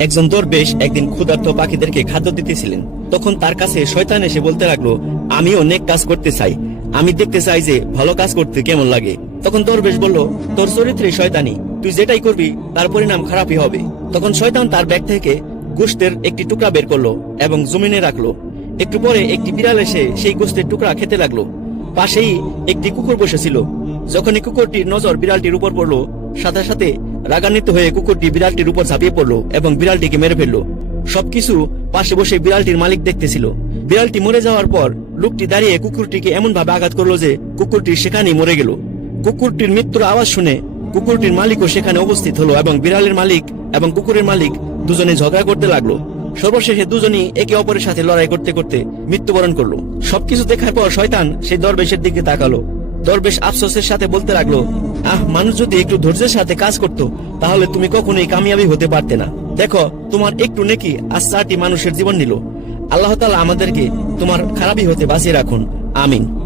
একজন দরবেশ একদিন ক্ষুধার্ত পাখিদেরকে খাদ্য দিতেছিলেন। তখন তার কাছে শয়তান এসে বলতে লাগল আমি অনেক কাজ করতে চাই। আমি দেখতে চাই যে ভালো কাজ করতে কেমন লাগে। তখন দরবেশ বলল, তোর চরিত্রে শয়তানি। তুই যেটাই করবি, তার পরিণাম খারাপই হবে। তখন শয়তান তার ব্যাগ থেকে গোষ্ঠের একটি টুকরা বের করল এবং জমিনে রাখল। একটু পরে একটি বিড়াল এসে সেই গোস্তের টুকরা খেতে লাগল। পাশেই একটি কুকুর বসেছিল। যখনই কুকুরটির নজর বিড়ালটির উপর পড়ল, সাথে সাথে রাগান্বিত হয়ে কুকুরটি বিড়ালটির উপর ঝাঁপিয়ে পড়ল এবং বিড়ালটিকে মেরে ফেলল। সবকিছু পাশে বসে বিড়ালটির মালিক দেখতেছিল। বিড়ালটি মরে যাওয়ার পর লোকটি দাঁড়িয়ে কুকুরটিকে এমন ভাবে আঘাত করল যে কুকুরটি সেখানেই মরে গেল। কুকুরটির মৃত্যুর আওয়াজ শুনে কুকুরটির মালিকও সেখানে উপস্থিত হলো এবং বিড়ালের মালিক এবং কুকুরের মালিক দুজনে ঝগড়া করতে লাগল। সর্বশেষে দুজনই একে অপরের সাথে লড়াই করতে করতে মৃত্যুবরণ করল। সবকিছু দেখার পর শয়তান সেই দরবেশের দিকে তাকালো। দরবেশ আফসোসের সাথে বলতে লাগল আহ, মানুষ যদি একটু ধৈর্যের সাথে কাজ করত, তাহলে তুমি কখনোই কামিয়াবি হতে পারতে না। দেখো, তোমার একটু নেকি আজ চারটি মানুষের জীবন নিল। আল্লাহ তালা আমাদেরকে তোমার খারাপই হতে বাঁচিয়ে রাখুন। আমিন।